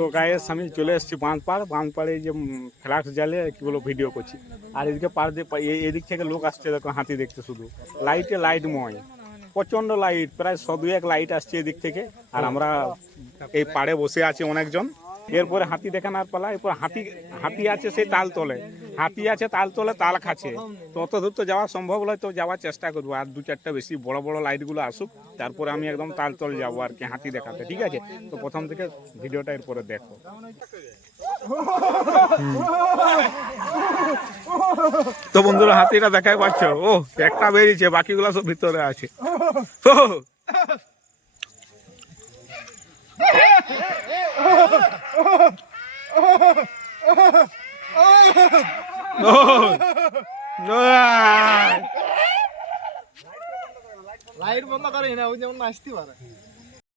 তো গাইস আমি চলে এসেছি বাঁধপাড়ে যে ফ্ল্যাক্স জালে কিগুলো ভিডিও করছি। আর এদিকে পার দিয়ে এদিক থেকে লোক আসছে, দেখো হাতি দেখতে, শুধু লাইটময়, প্রচন্ড লাইট, প্রায় 100-200 লাইট আসছে এদিক থেকে। আর আমরা এই পাড়ে বসে আছি অনেকজন। এরপরে হাতি দেখানোর পালা। এরপর হাতি আছে সেই তাল তলে তাল খাচ্ছে। তো অত দূর তো যাওয়া সম্ভব নয়, তো যাওয়ার চেষ্টা করবো। আর 2-4টা বেশি বড় বড় লাইটগুলো আসুক, তারপরে আমি একদম তাল তলে যাবো আর কি হাতি দেখাতে, ঠিক আছে? তো প্রথম থেকে ভিডিওটা এরপরে দেখো। তো বন্ধুরা হাতিটা দেখাই পাচ্ছ, ও একটা বেরিয়েছে, বাকিগুলো সব ভিতরে আছে। লাইট বন্ধ করে না, ওই যেমন আসতে পারে।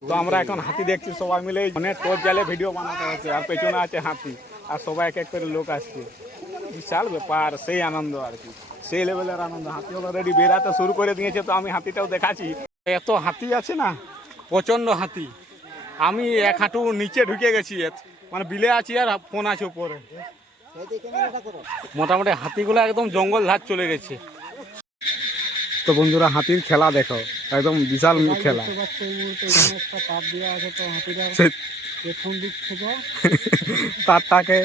তো আমরা এখন হাতি দেখছি সবাই মিলে, অনেক টর্চ জ্বালে ভিডিও বানাতে হচ্ছে। আর পেছনে আছে হাতি, আর সবাই এক এক করে লোক আসছে। বিশাল ব্যাপার, সেই আনন্দ আর কি, সেই লেভেলের আনন্দ। হাতি অলরেডি বেরাতে শুরু করে দিয়েছে, তো আমি হাতিটাও দেখাচ্ছি। এত হাতি আছে না, প্রচন্ড হাতি। আমি এক হাঁটু নিচে ঢুকে গেছি, মানে বিলে আছি আর ফোন আছে উপরে। মোটামুটি হাতিগুলো একদম জঙ্গল ধার চলে গেছে। তো বন্ধুরা হাতির খেলা দেখো, একদম বিশাল খেলা। তারটাকে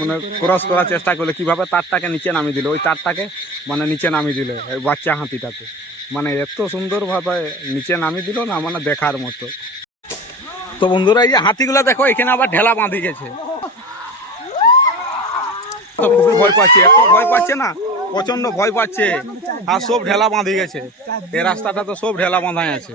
মানে ক্রস করার চেষ্টা করলে, কিভাবে তারটাকে নিচে নামিয়ে দিল, ওই তারটাকে মানে নিচে নামিয়ে দিল বাচ্চা হাতিটাকে, মানে এত সুন্দর ভাবে নিচে নামিয়ে দিল না, মানে দেখার মতো। তো বন্ধুরা এই যে হাতিগুলো দেখো, এখানে আবার ঢেলা বাঁধি গেছে। তো খুবই ভয় পাচ্ছে, এত ভয় পাচ্ছে না, প্রচন্ড ভয় পাচ্ছে। আর সব ঢেলা বাঁধি গেছে, এই রাস্তাটা তো সব ঢেলা বাঁধাই আছে।